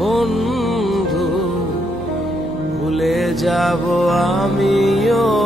বন্ধু ভুলে যাব আমিও।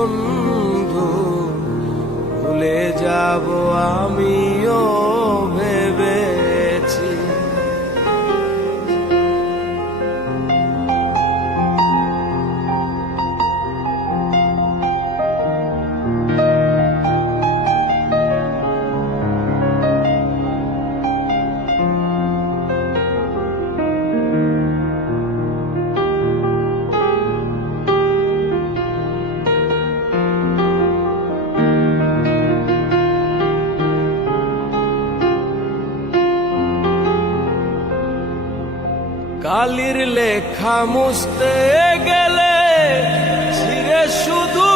বন্ধু ভুলে যাব আমিও কালির লেখা মুছতে গেলে ছিঁড়ে শুধু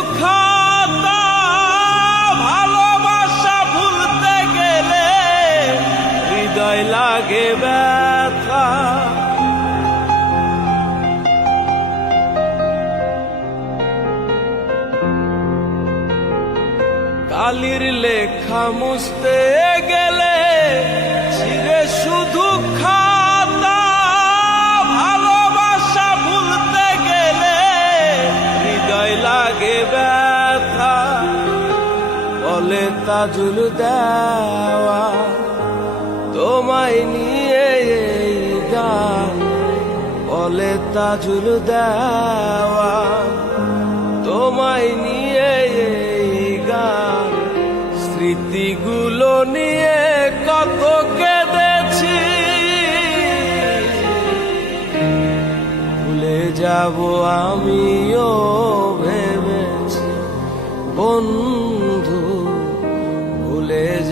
ভালোবাসা ভুলতে গেলে হৃদয় লাগে ব্যথা। কালির লেখা মুছতে গেলে ছিঁড়ে খাতা তাজুল দেওয়া, তোমায় নিয়ে গান বলে তাজুল দেওয়া, তোমায় নিয়ে এই গান স্মৃতিগুলো নিয়ে কত কেঁদেছি। ভুলে যাব আমিও ভেবেছি, বন্ধু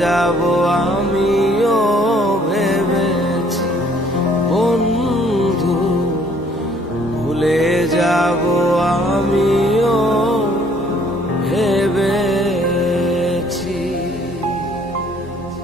যাব আমিও